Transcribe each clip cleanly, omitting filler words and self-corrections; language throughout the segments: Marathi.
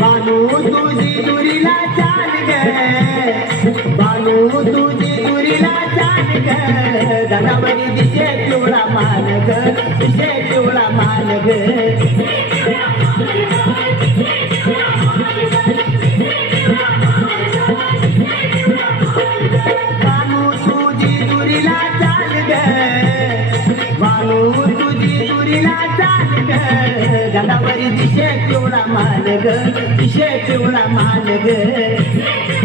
बानू तुझी दुरीला चाल ग बानू तुझी दुरीला चाल ग गडावरी दिशे पिवळा मान ग दिशे पिवळा मान ग बानू तुझी दुरीला चाल ग बानू तुझी दुरीला चाल ग गडावरी दिशे पिवळा मान ग दिशे पिवळा मान ग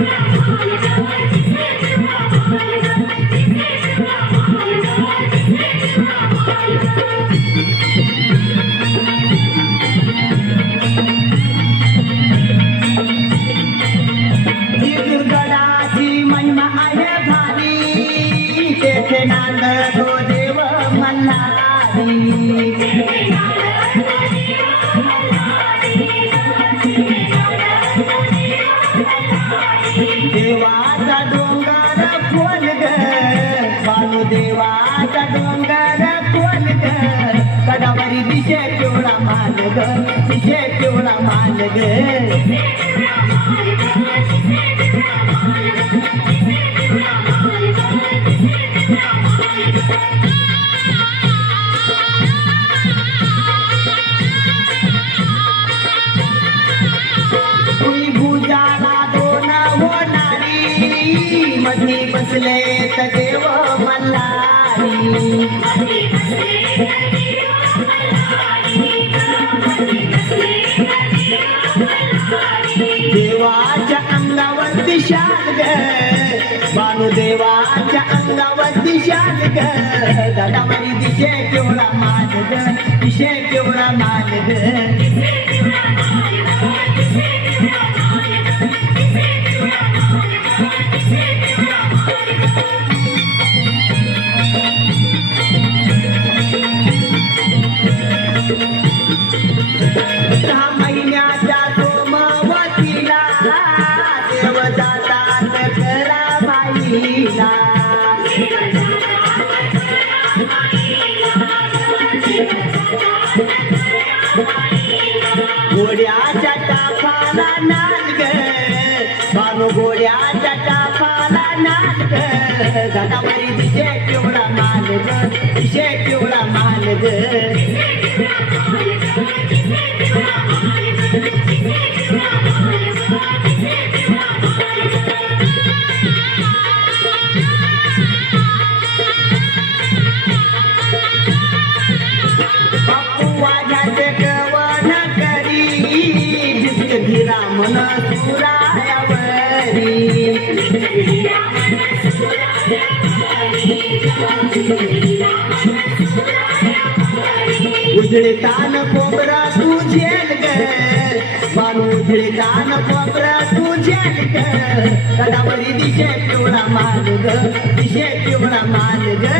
गडाची महिमा आहे भारी तेथे नांद तो देव मल्हारी देवाचा डोंगर खोल ग बानू देवाचा डोंगर खोल ग गडावरी दिशे पिवळा मान ग दिशे पिवळा मान ग मधी बसले त देव मल्हारी देवाच्या अंगावरती शाल ग बानू देवाच्या अंगावरती शाल ग गडावरी दिशे पिवळा मान ग दिशे पिवळा मान ग महिन्याच्या सोमवतीला देव जातात कराबाईला घोड्याच्या टापाला नाच ग बानू घोड्याच्या टापाला नाच ग गडावरी दिशे पिवळा मान ग दिशे पिवळा मान ग मन सुरायावरी उजळे तान कोबरा तू झेल ग बानू उजळे तान कोबरा तू झेल ग गडावरी दिशे पिवळा मान ग दिशे पिवळा मान ग